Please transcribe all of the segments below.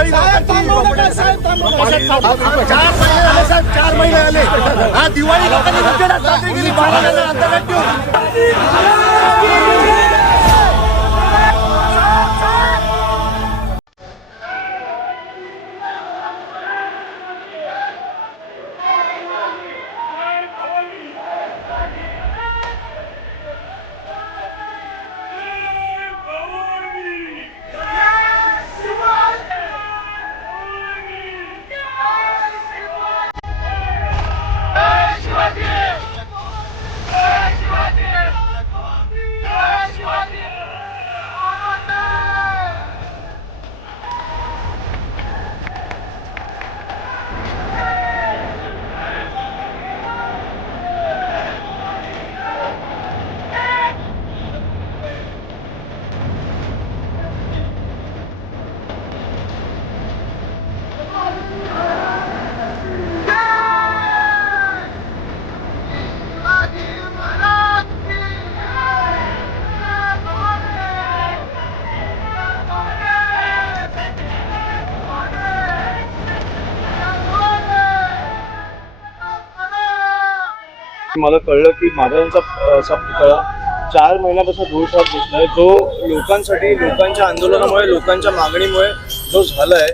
दिवाळी 4 महिने आले हा दिवाळी लोकांनी साजरी केली महाराजांना अंतर्गत ठेवून। मला कळलं की महाराजांचा असा पुतळा 4 महिन्यापासून धूळसात बसलाय, जो लोकांसाठी, लोकांच्या आंदोलनामुळे, लोकांच्या मागणीमुळे जो झालाय।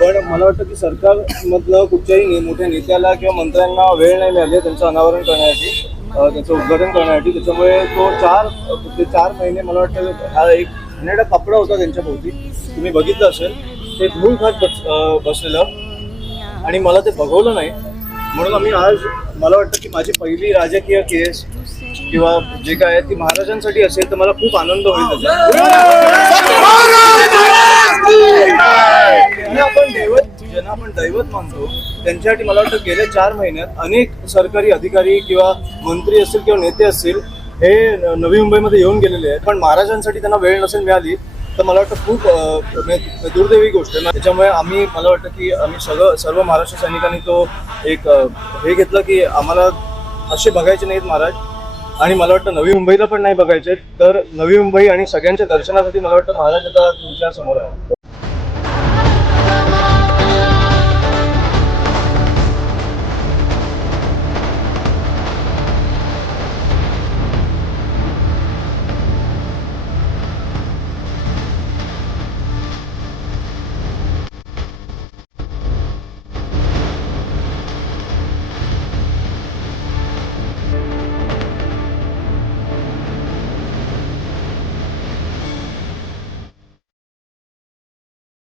पण मला वाटतं की सरकारमधलं कुठच्याही मोठ्या नेत्याला किंवा मंत्र्यांना वेळ नाही मिळाली त्यांचं अनावरण करण्यासाठी, त्याचं उद्घाटन करण्यासाठी। त्याच्यामुळे तो 4 महिने मला वाटतं हा एक घाणेरडा कपडा होता त्यांच्या भोवती, तुम्ही बघितलं असेल, ते धूळ खात बसलेलं आणि मला ते बघवलं नाही। म्हणून आम्ही आज, मला वाटतं की माझी पहिली राजकीय केस किंवा जे काय आहे ती महाराजांसाठी असेल तर मला खूप आनंद होईल त्याचा। ज्यांना आपण दैवत मानतो त्यांच्यासाठी मला वाटतं गेल्या 4 महिन्यात अनेक सरकारी अधिकारी किंवा मंत्री असतील किंवा नेते असतील हे नवी मुंबईमध्ये येऊन गेलेले आहेत, पण महाराजांसाठी त्यांना वेळ नसेल मिळाली तर मला वाटतं खूप दुर्दैवी गोष्ट आहे। त्याच्यामुळे मला वाटतं की आम्ही सर्व महाराष्ट्र सैनिकांनी तो एक हे घेतलं की आम्हाला असे बघायचे नाहीत महाराज, आणि मला वाटतं नवी मुंबईला पण नाही बघायचे, तर नवी मुंबई आणि सगळ्यांच्या दर्शनासाठी मला वाटतं महाराज आता तुमच्या समोर आहे।